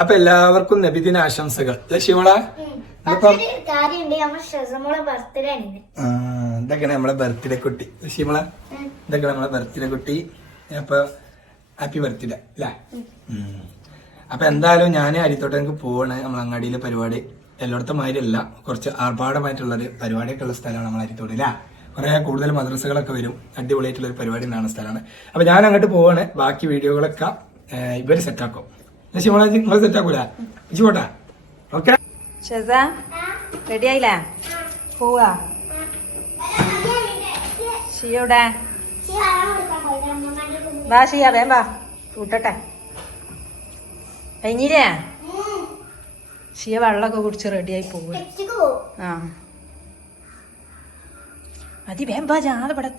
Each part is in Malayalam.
അപ്പൊ എല്ലാവർക്കും നബിദിന ആശംസകൾ. അല്ലെ ശിവള? ഇതൊക്കെയാണ് നമ്മളെ ബർത്ത്ഡേ കുട്ടി. ശിവള? ഇതൊക്കെയാണ് നമ്മളെ ബർത്ത്ഡേ കുട്ടി. അപ്പൊ ഹാപ്പി ബർത്ത്ഡേ അല്ലേ. അപ്പൊ എന്തായാലും ഞാൻ അരിത്തോട്ടേക്ക് പോവാണ്. നമ്മളെ അങ്ങാടിയിലെ പരിപാടി എല്ലായിടത്തും മാതിരിയല്ല. കുറച്ച് ആർഭാടമായിട്ടുള്ളൊരു പരിപാടിയൊക്കെ ഉള്ള സ്ഥലമാണ് നമ്മൾ അരിത്തോട് അല്ലേ? കുറെ കൂടുതൽ മദ്രസകളൊക്കെ വരും. അടിപൊളിയായിട്ടുള്ള ഒരു പരിപാടി എന്നാണ് സ്ഥലമാണ്. അപ്പൊ ഞാൻ അങ്ങോട്ട് പോവാണ്. ബാക്കി വീഡിയോകളൊക്കെ ഇവർ ഇവർ സെറ്റാക്കും ശിവള നിങ്ങൾ സെറ്റാക്കൂല പോട്ടാ. ഓക്കെ ഷെസ റെഡി ആയില്ലേ? പോവാ. ഷിയോടെ. വാ ഷിയ വേം വാ. കൂട്ടട്ടെ കഴിഞ്ഞില്ലേ? ഷിയ വെള്ളമൊക്കെ കുടിച്ച് റെഡിയായി പോവുക. ആ. മതി വേം ബാ ജാതെ ഇവിടെ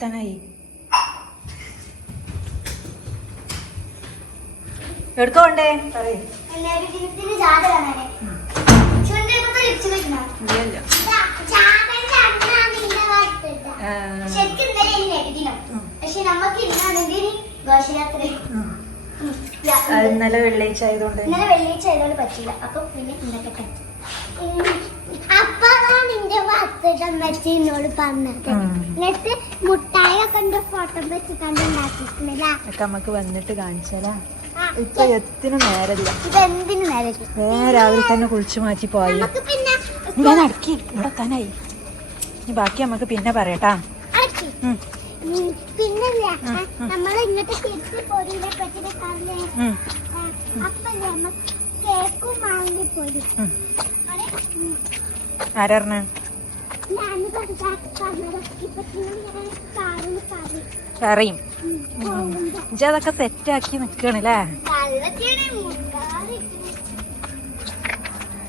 അത്. ഇന്നലെ വെള്ളിയാഴ്ച ആയതുകൊണ്ട്. ഇന്നലെ വെള്ളിയാഴ്ച ആയതുകൊണ്ട് പറ്റില്ല അപ്പൊ പിന്നെ ഇന്നത്തെ അപ്പോഴാണ് നിന്റെ വാർത്തയുടെ അമ്മച്ചി എന്നോട് പറഞ്ഞത്. എന്നിട്ട് മുട്ടായി ഒക്കെ ഫോട്ടോ വെച്ച് കണ്ടുണ്ടാക്കിയിട്ടില്ല നമുക്ക് വന്നിട്ട് കാണിച്ചാലാ ഇപ്പൊ എത്തിന് നേരല്ല. വേറെ രാവിലെ തന്നെ കുളിച്ചു മാറ്റി പോയി. ഞാൻ അടക്കി ഇവിടെ എത്താനായി. ഇനി ബാക്കി നമുക്ക് പിന്നെ പറയട്ടാ പിന്നെ നമ്മൾ ഇങ്ങോട്ട് തിരിച്ച് അപ്പൊ കേക്കും വാങ്ങി. പറയും പോകുമ്പോ ഇജ്ജ് അതൊക്കെ സെറ്റാക്കി നിക്കണല്ലേ?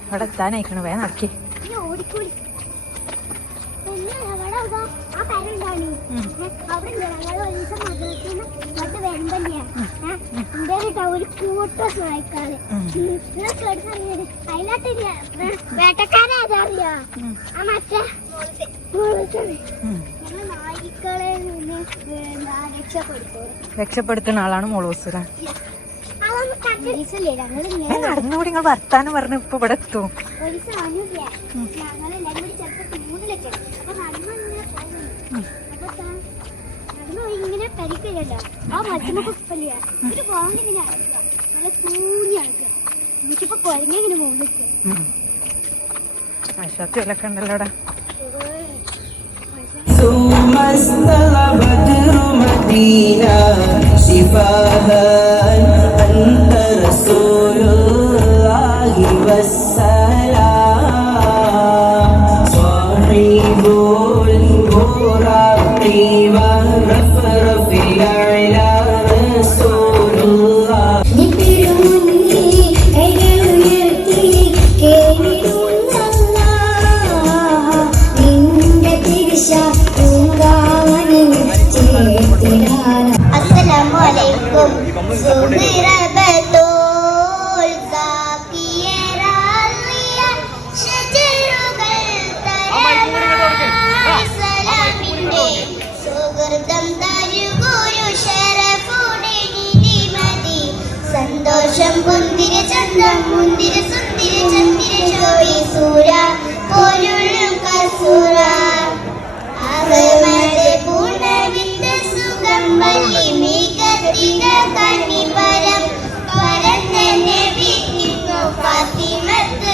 ഇവിടെ എത്താനായിക്കണ. വേ നടക്കി. ഓടിക്കൂടി. ആ മറ്റേ രക്ഷപ്പെടുത്തുന്ന ആളാണ് ഞാൻ നടന്നുകൂടി നിങ്ങൾ വർത്താനം പറഞ്ഞു ഇപ്പൊ ഇവിടെ എത്തും ഒരു സാധനമില്ല ഞങ്ങളെല്ലാരും കൂടി ചിലപ്പോ മൂന്നിലൊക്കെ അപ്പൊ നടന്നു ഇങ്ങനെ പോകുന്നു അപ്പൊ താ- നടന്നു പോയി ഇങ്ങനെ പരിക്കില്ലല്ലോ ആ മറ്റുമൊക്കെ ഉപ്പല്ല എന്നിട്ട് പോകാണ്ട് ഇങ്ങനെ അടക്കുക നല്ല തൂങ്ങി അടക്കുക നമുക്കിപ്പോ കുരങ്ങ ഇങ്ങനെ പോകുന്നിട്ട് ആശാത്തി വിലക്കെ ഉണ്ടല്ലോ ഇവിടെ ثم استوى بدر مدينة شفاها أنت رسول കസൂര സുഖം മികത്തിന പരന്നെ ഫാത്തിമത്ത്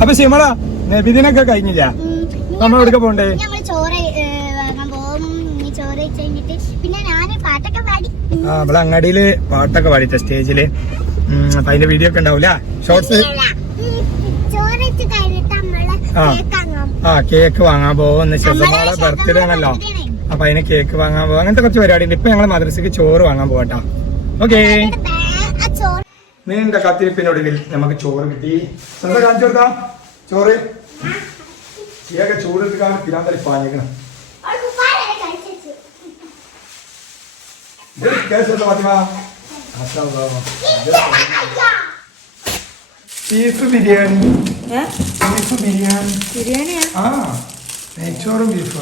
അപ്പൊ ശിവള നബിദിനൊക്കെ കഴിഞ്ഞില്ല. നമ്മൾ എവിടെ പോണ്ടേ? നമ്മൾ ചോറ് ചോറ് കഴിഞ്ഞിട്ട് പിന്നെ ഞാൻ പാട്ടൊക്കെ പാടി. ആ നമ്മളെ അങ്ങാടിയിൽ പാട്ടൊക്കെ പാടിച്ച സ്റ്റേജിൽ. അപ്പൊ അതിന്റെ വീഡിയോ ഒക്കെ ഉണ്ടാവൂല ഷോർട്സ് ഉം, ചോറ് വെച്ച് കഴിഞ്ഞിട്ട് നമ്മൾ ആ. കേക്ക് വാങ്ങാം ആ കേക്ക് വാങ്ങാൻ പോകുന്ന ശശമാളെ നമ്മളെ ബർത്ത്ഡേ ആണല്ലോ. അപ്പൊ അതിന് കേക്ക് വാങ്ങാൻ പോകും അങ്ങനത്തെ കുറച്ച് പരിപാടി ഉണ്ട് ഇപ്പൊ ഞങ്ങൾ മദ്രസക്ക് ചോറ് വാങ്ങാൻ പോകട്ടോ ഓക്കേ നീണ്ട കത്തിരിപ്പിനൊടുവിൽ നമുക്ക് ചോറ് കിട്ടി. എന്താ കാണിച്ചു കൊടുക്കാം. ചോറ്. ചീയൊക്കെ ചൂടെടുത്ത് കാണാൻ പിരാന്തരി പാഞ്ഞേക്കണം. ഒരു കുപ്പായം കഴിച്ചു ബീഫ് ബിരിയാണി. ബീഫ് ബിരിയാണി. ബിരിയാണിയാ? ആ നെയ്ച്ചോറും ബീഫും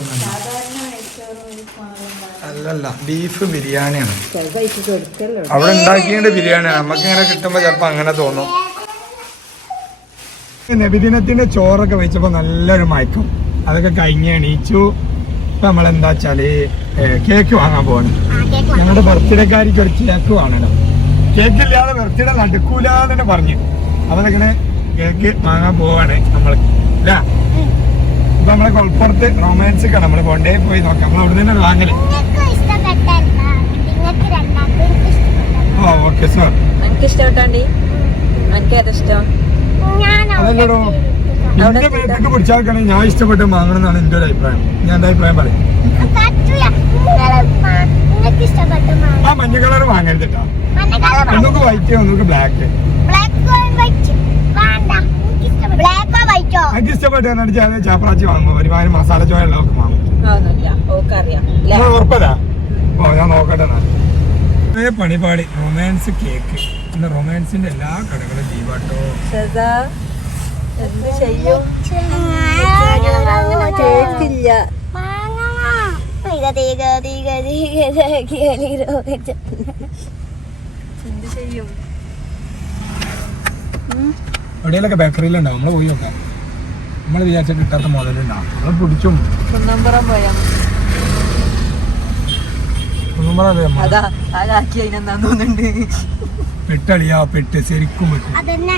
അല്ലല്ല ബീഫ് ബിരിയാണിയാണ്. അവിടെ. ഉണ്ടാക്കിയത് ബിരിയാണിയാണ്. നമുക്ക് ഇങ്ങനെ കിട്ടുമ്പോ ചിലപ്പോ അങ്ങനെ തോന്നും. നബിദിനത്തിന്റെ ചോറൊക്കെ വെച്ചപ്പോ നല്ലൊരു മയക്കം. അതൊക്കെ കഴിഞ്ഞ് എണീച്ചു. ഇപ്പൊ നമ്മളെന്താ വെച്ചാൽ കേക്ക് വാങ്ങാൻ പോവാണ്. ഞങ്ങളുടെ ബർത്ത്ഡേക്കാരിക്ക് ഒരു കേക്ക് വാങ്ങണം. കേക്ക് ഇല്ലാതെ ബർത്ത്ഡേ നടക്കൂലെന്നെ തന്നെ പറഞ്ഞു. അപ്പൊ ഇങ്ങനെ കേക്ക് വാങ്ങാൻ പോവാണ് നമ്മൾ. അല്ല ഇപ്പൊ നമ്മളെ കൊളപ്പുറത്ത് റൊമാൻസ് ഒക്കെ നമ്മൾ കൊണ്ടേ പോയി നോക്കാം. നമ്മൾ അവിടെ തന്നെ വാങ്ങൽ. നിങ്ങൾക്ക് ഇഷ്ടപ്പെട്ടല്ല നിങ്ങൾക്ക് രണ്ടാമത്തെ ഇഷ്ടപ്പെട്ട ഓ ഓക്കെ സാർ എനിക്ക് ഇഷ്ടപ്പെട്ടാണ്ടി? എനിക്ക് അത് ഞാൻ അതല്ലടോ. എന്റെ മേത്തൊക്കെ പിടിച്ചാൽ ഞാൻ ഇഷ്ടപ്പെട്ട് വാങ്ങണം എന്നാണ് എന്റെ ഒരു അഭിപ്രായം. ഞാൻ എന്റെ അഭിപ്രായം പറയും. പറ്റില്ല നിങ്ങൾക്ക് ഇഷ്ടപ്പെട്ട ആ മഞ്ഞ കളർ വാങ്ങരുത് കേട്ടോ. ഒന്നുക്ക് വൈറ്റ് ഒന്നുക്ക് ബ്ലാക്ക് എനിക്ക് ഇഷ്ടപ്പെട്ട. അടിച്ചാൽ ചാപ്രാച്ചി വാങ്ങും. ഒരുമാതിരി മസാല ചോയ ഉള്ളതൊക്കെ വാങ്ങും. ഉറപ്പതാ? ഓ ഞാൻ നോക്കട്ടെ എന്നാ. പണിപാടി റൊമാൻസ് കേക്ക് ഇന്ന് റൊമാൻസിന്റെ എല്ലാ കടകളും ജീവാട്ടോ എന്ത് ചെയ്യും? കേക്കില്ല എന്ത് ചെയ്യും? എവിടെയെങ്കിലൊക്കെ ബേക്കറിയിലുണ്ടാവും നമ്മൾ പോയി നോക്കാം. നമ്മൾ വിചാരിച്ച കിട്ടാത്ത മോഡലുണ്ടാവും നമ്മൾ പിടിച്ചും. കുന്നമ്പുറം പോയാ അതാ അതാക്കി അതിനെന്താ തോന്നുന്നുണ്ട്? പെട്ടളിയാ പെട്ട് ശരിക്കും പെട്ടു അതന്നെ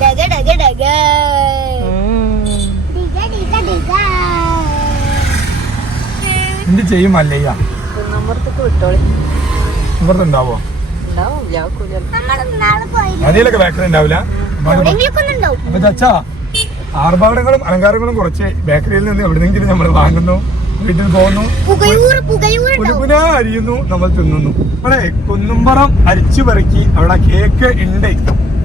ഡഗ ഡഗ ഡഗ. എന്ത് ചെയ്യും അല്ലയ്യ കുന്നമ്പുറത്തേക്ക് വിട്ടോളി. അതിലൊക്കെ ബേക്കറി ഉണ്ടാവില്ല അപ്പൊ ചച്ചാ ആർഭാടങ്ങളും അലങ്കാരങ്ങളും കുറച്ച് ബേക്കറിയിൽ നിന്ന് എവിടെന്നെങ്കിലും നമ്മൾ വാങ്ങുന്നു വീട്ടിൽ പോകുന്നു പുലുപുന അരിയുന്നു നമ്മൾ തിന്നുന്നു. അവിടെ കുന്നുംപുറം അരിച്ചു പെറുക്കി അവിടെ കേക്ക് ഉണ്ട്.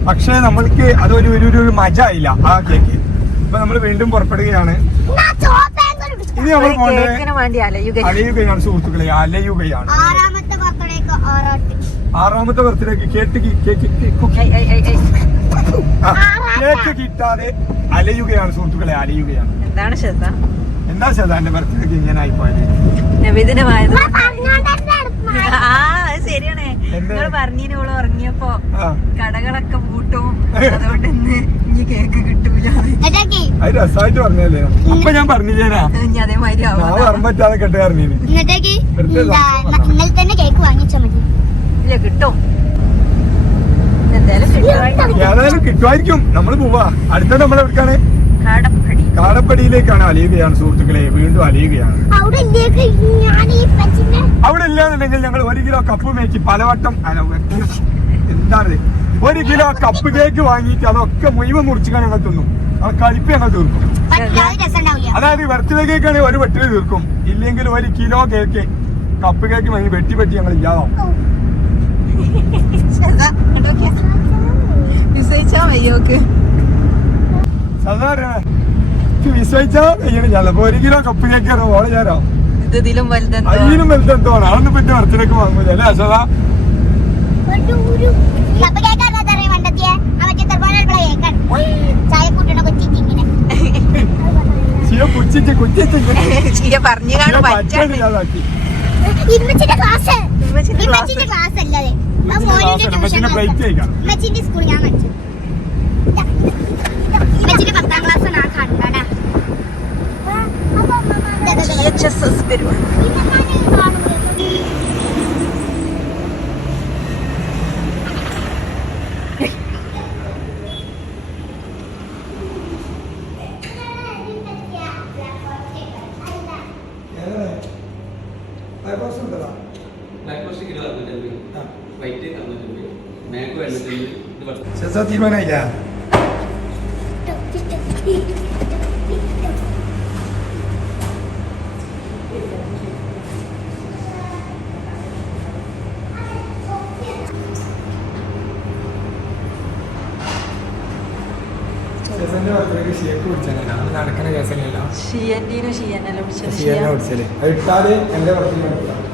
പക്ഷെ നമ്മൾക്ക് അതൊരു ഒരു ഒരു- മജ ആയില്ല ആ കേക്ക് ഇപ്പൊ നമ്മൾ വീണ്ടും പുറപ്പെടുകയാണ്. ഇനി നമ്മൾ പോകേണ്ടത് അലയുകയാണ്. സുഹൃത്തുക്കളെ അലയുകയാണ്. ആറാമത്തെ ആറാമത്തെ ബർത്ത്ഡേക്ക് കേട്ട് കേക്ക് കിട്ടാതെ അലയുകയാണ് സുഹൃത്തുക്കളെ അലയുകയാണ്. എന്താണ് ശ്രദ്ധ എന്താ ശ്രദ്ധ എന്റെ ബർത്ത്ഡേക്ക് ഇങ്ങനെ ആയിപ്പോയത്? പറഞ്ഞോണ്ടന്നെയാണ് ഉമ്മ. ആ അത് ശരിയാണേ. നിങ്ങൾ പറഞ്ഞിന് ഓൾ ഉറങ്ങിയപ്പോ കടകളൊക്കെ പൂട്ടും. അതുകൊണ്ട് ഇനി കേക്ക് കിട്ടൂല. എന്നിട്ടേക്ക് അത് രസമായിട്ട് പറഞ്ഞല്ലേ അപ്പൊ ഞാൻ പറഞ്ഞില്ലേനാ? അതേമാതിരി പറയാൻ പറ്റാതെ കെട്ട് എന്താ, തന്നെ കേക്ക് വാങ്ങിച്ചാ മതി. ഇല്ല കിട്ടും. ഏതായാലും കിട്ടുമായിരിക്കും. നമ്മൾ പോവാ. അടുത്ത നമ്മൾ എവിടേക്കാണ്? കാടപ്പടിയിലേക്കാണ് അലിയുകയാണ് സുഹൃത്തുക്കളെ. വീണ്ടും അലിയുകയാണ് അവിടെ ഇല്ലേക്ക് ഞാൻ ഈ പച്ചിന്റെ അവിടെ ഇല്ലാന്നുണ്ടെങ്കിൽ ഞങ്ങൾ ഒരു കിലോ കപ്പ് മേക്ക് പലവട്ടം അല്ല, എന്താണ് ഒരു കിലോ കപ്പ് കേക്ക് വാങ്ങിയിട്ട് അതൊക്കെ മുഴുവൻ മുറിച്ചിക്കാൻ ഞങ്ങൾ തിന്നും. അത് കളിപ്പ് ഞങ്ങൾ തീർക്കും. അതായത് ബർത്ത്ഡേ കേക്ക് ആണെങ്കിൽ ഒരു വെട്ടിൽ തീർക്കും. ഇല്ലെങ്കിൽ ഒരു കിലോ കേക്ക് കപ്പ് കേക്ക് വാങ്ങി വെട്ടി വെട്ടി ഞങ്ങൾ ഇല്ലാതാവും. വിസയിച്ചാ വയ്യോക്ക് സാധാരണ വിശ്വസിച്ചാ കഴിയണം ചിലപ്പോ ഒരു കിലോ കപ്പ് കേക്ക് ഓളെ ചേരാ. ഇത് ഇതിലും വലുതെന്തോ അതിനും വലുതെന്തോണം? അതൊന്നും പറ്റി ബർത്ത്ഡേക്ക് വാങ്ങൂല. അല്ലേ ചിയ പറഞ്ഞു കാണും ക്ലാസ്. ക്ലാസ്. അല്ല, സ്കൂൾ ഞാൻ പഠിച്ചു പത്താം ക്ലാസ് ഞാൻ കണ്ടടാ GHSS പരിപാടി ലൈഫ് ഫോറസ്റ്റ് കിലോ അറുന്നൂറ്റമ്പത് വൈറ്റ് അറുന്നൂറ്റമ്പത് മാംഗോ എണ്ണൂറ്റമ്പത് ഇത് തീരുമാനമായില്ല അത് നടക്കുന്ന കേസല്ല ഷിയന്റീനും ഷിയനെല്ലാം പിടിച്ചത് ഷിയാനെ ഷിയ കുടിച്ചല്ലേ അത് ഇട്ടാൽ എന്റെ ബർത്ത്ഡേ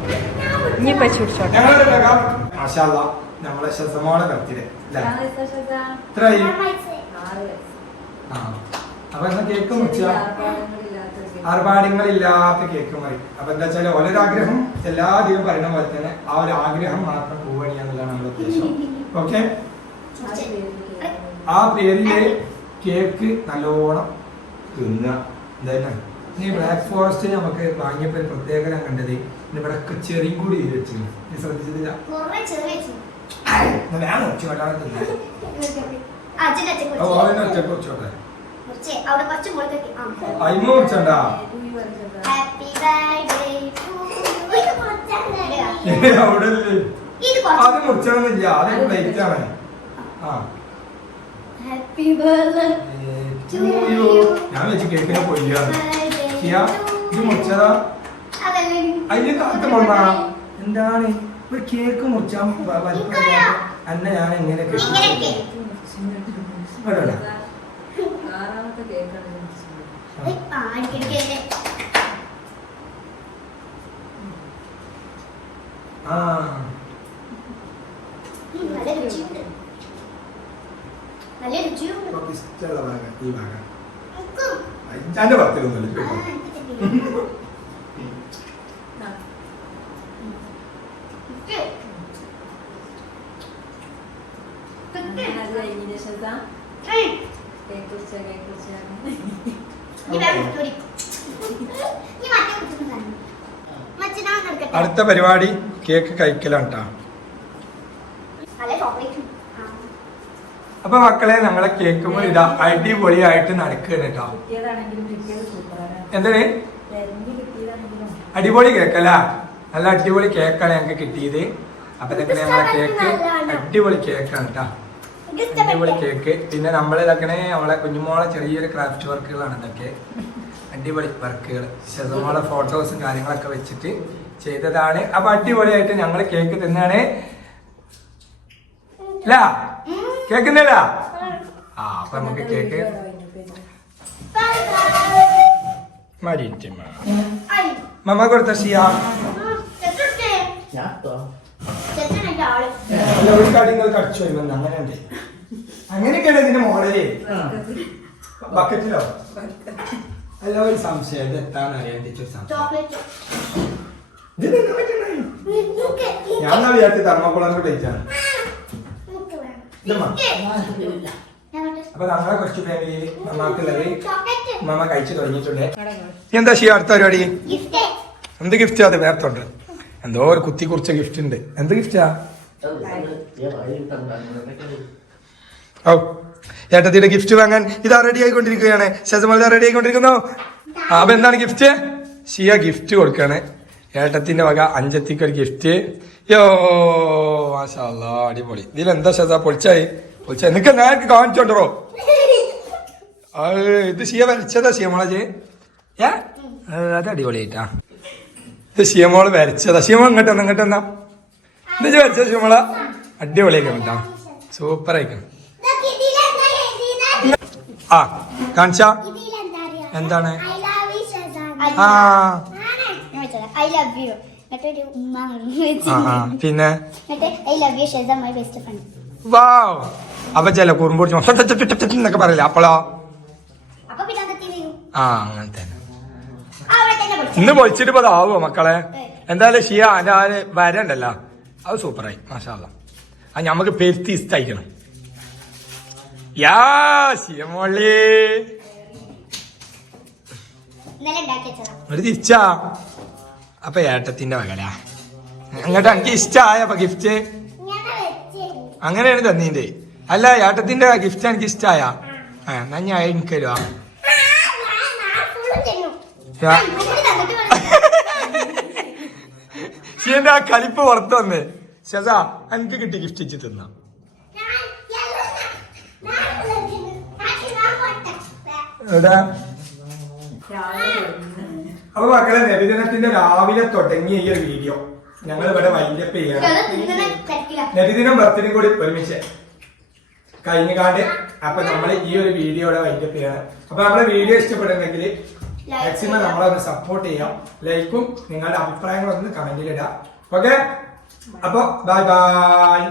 ഇനി പച്ചു പിടിച്ചോട്ടെ ഞങ്ങളുണ്ടാക്കാം മാഷാല്ല നമ്മളെ ഷെസമോളെ ബർത്ത്ഡേ എത്രയായി? ആ. അപ്പൊ എന്നാ കേക്ക് ആർഭാടങ്ങളില്ലാത്ത കേക്ക് മതി. അപ്പൊ എന്താ വെച്ചാൽ ഒരാഗ്രഹം എല്ലാ ദിവസവും പറയുന്ന പോലെ തന്നെ ആ ഒരു ആഗ്രഹം മാത്രം എന്നുള്ളതാണ് നമ്മുടെ ഉദ്ദേശം. ഓക്കെ? ആ പേരിൽ കേക്ക് നല്ലോണം തിന്നുക. എന്തായാലും ഇനി ബ്ലാക്ക് ഫോറസ്റ്റ് നമുക്ക് വാങ്ങിയപ്പോൾ ഒരു പ്രത്യേകത ഞാൻ കണ്ടത്. ഇവിടെ ചെറിയും കൂടി വെച്ചു നീ ശ്രദ്ധിച്ചിട്ടില്ല? അത് കുറച്ച്. മുറിച്ചണമെന്നില്ല അത് പ്ലേറ്റ് ആണ്. ആ. Happy birthday to. ഞാൻ വെച്ച് കേക്കിനെ പൊയ്യാണ് ചെയ്യാ ഇത് മുറിച്ചതാ? അതല്ലേ അതിന് കാത്ത് മുള എന്താണ്? ഒരു കേക്ക് മുറിച്ചാൽ എനിക്കറിയാം. അന്നെ ഞാൻ എങ്ങനെ ആ, നല്ല രുചിയുണ്ട്. നല്ല രുചിയുണ്ട്. ഈ ഭാഗം. അഞ്ചാന്റെ പത്തിലൊന്നുമില്ല. അടുത്ത പരിപാടി കേക്ക് കഴിക്കലാണ് കേട്ടോ നല്ല ചോക്ലേറ്റും. ആ. അപ്പൊ മക്കളെ ഞങ്ങളെ കേൾക്കുമ്പോൾ ഇതാ അടിപൊളിയായിട്ട് നടക്കുകയാണ് കേട്ടോ. എന്താണ്? അടിപൊളി കേക്കല്ല? നല്ല അടിപൊളി കേക്കാണ് ഞങ്ങൾക്ക് കിട്ടിയത്. അപ്പൊ ഇതൊക്കെ ഞങ്ങളെ കേക്ക് അടിപൊളി കേക്കാണ് കേട്ടോ. അടിപൊളി? കേക്ക്. പിന്നെ നമ്മൾ ഇതൊക്കെ നമ്മളെ കുഞ്ഞുമോളെ ചെറിയൊരു ക്രാഫ്റ്റ് വർക്കുകളാണ് ഇതൊക്കെ. അടിപൊളി വർക്കുകൾ ശതമോളെ ഫോട്ടോസും കാര്യങ്ങളൊക്കെ വെച്ചിട്ട് ചെയ്തതാണ്. അപ്പൊ അടിപൊളിയായിട്ട് ഞങ്ങൾ കേക്ക് തിന്നാണ്. ഇല്ല. കേക്കുന്നില്ല? ആ അപ്പൊ നമുക്ക് കേക്ക്. മമ്മ കൊടുത്ത ഒരു കാര്യങ്ങൾ കടിച്ചു വരുമെന്ന് അങ്ങനെയുണ്ട്. അങ്ങനെയൊക്കെയാണ് ഇതിന്റെ മോഡൽ? ബക്കറ്റിലോ? അല്ല ഒരു സംശയം. ഇത് സംശയം. നിക്ക്. ഞാൻ വിചാരിച്ചു തെർമോക്കോളാന്ന് കഴിച്ചാണ്. നിക്ക് വേണം. ഇതമ്മ. നിക്ക്. ഞാൻ കണ്ടു. അപ്പൊ നമ്മളെ കൊച്ചു ഫാമിലിയിൽ മമ്മാക്കുള്ളത്. മമ്മ കഴിച്ചു തുടങ്ങിയിട്ടുണ്ട്. എന്താ ചെയ്യാ അടുത്ത പരിപാടി? ഗിഫ്റ്റ്. എന്ത് ഗിഫ്റ്റ്? അത് വേർത്തുണ്ട് എന്തോ ഒരു കുത്തി കുറിച്ച ഗിഫ്റ്റ് ഉണ്ട്. എന്ത് ഗിഫ്റ്റാ? ഓ ഏട്ടത്തിയുടെ ഗിഫ്റ്റ് വാങ്ങാൻ ഇതാ റെഡി ആയിക്കൊണ്ടിരിക്കുകയാണ്. ശശമല റെഡി ആയിക്കൊണ്ടിരിക്കുന്നു? ആ, അപ്പൊ എന്താണ് ഗിഫ്റ്റ്? ഷിയ ഗിഫ്റ്റ് കൊടുക്കാണ് ഏട്ടത്തിന്റെ വക അഞ്ചത്തിക്ക് ഒരു ഗിഫ്റ്റ് യോ മാഷാല്ല അടിപൊളി. ഇതിലെന്താ ശ്രദ്ധ പൊളിച്ചായി? പൊളിച്ചായി. നിനക്ക് നേരത്തെ കാണിച്ചോണ്ടോ ഇത് ഷിയ വരച്ചതാ ഷിയമോളെ ഏ? അത് അടിപൊളിയായിട്ടാ. ഇത് ഷിയമോൾ വരച്ചതാ. ഷിയമോൾ ഇങ്ങോട്ട് വന്ന് ഇങ്ങോട്ട് വന്നാ. ഇത് വരച്ച ഷിയമോള അടിപൊളിയാക്കണം കേട്ടോ. സൂപ്പർ എഴുതിയത്? ആ കാണിച്ചാ? എന്താണ്. ആ. ആണ്. Love you I love you. എന്നിട്ട് ഒരു ഉമ്മ പിന്നെ എന്നിട്ട് I love you, ഷസാൻ, my best friend. വാവ് അപ്പൊ ചില കുറുമ്പൊടിച്ച് എന്നൊക്കെ പറയില്ല അപ്പോളോ. ആ അങ്ങനെ തന്നെ. ഇന്ന് പൊളിച്ചിട്ട് ഇപ്പൊ അതാവോ മക്കളെ എന്തായാലും ഷിയ അതിന്റെ ആ വരണ്ടല്ലോ അത് സൂപ്പറായി മാഷാല്ല ആ ഞമ്മക്ക് പെരുത്തി ഇഷ്ടമായിക്കണം യാ ഷിയമോളി. ഒരു തിരിച്ചാ അപ്പൊ ഏട്ടത്തിന്റെ മകളാ അങ്ങോട്ട് എനിക്ക് ഇഷ്ടമായ അപ്പൊ ഗിഫ്റ്റ്. അങ്ങനെയാണ് തന്നീന്റെ. അല്ല ഏട്ടത്തിന്റെ ഗിഫ്റ്റ് എനിക്ക് ഇഷ്ടമായ ആ എന്നാ ഞാൻ എനിക്ക് തരുവാ ആ, കലിപ്പ് പുറത്ത് വന്നേ? ശസാ എനിക്ക് കിട്ടി ഗിഫ്റ്റ് ഇച്ച് തിന്നാം. ഞാൻ അപ്പൊ മക്കളെ നബിദിനത്തിന്റെ രാവിലെ തുടങ്ങിയ ഈ ഒരു വീഡിയോ. ഞങ്ങൾ ഇവിടെ വൈൻഡപ്പ് ചെയ്യണം. നബിദിനം ബർത്ത്ഡേ കൂടി ഒരുമിച്ച്. കഴിഞ്ഞകാണ്ട് അപ്പൊ നമ്മൾ ഈ ഒരു വീഡിയോ ഇവിടെ വൈൻഡപ്പ് ചെയ്യണം. അപ്പൊ നമ്മുടെ വീഡിയോ ഇഷ്ടപ്പെടുന്നെങ്കിൽ മാക്സിമം നമ്മളെ ഒന്ന് സപ്പോർട്ട് ചെയ്യാം. ലൈക്കും നിങ്ങളുടെ അഭിപ്രായങ്ങളൊന്ന് കമന്റിൽ ഇടാം. ഓക്കെ അപ്പൊ ബൈ ബൈ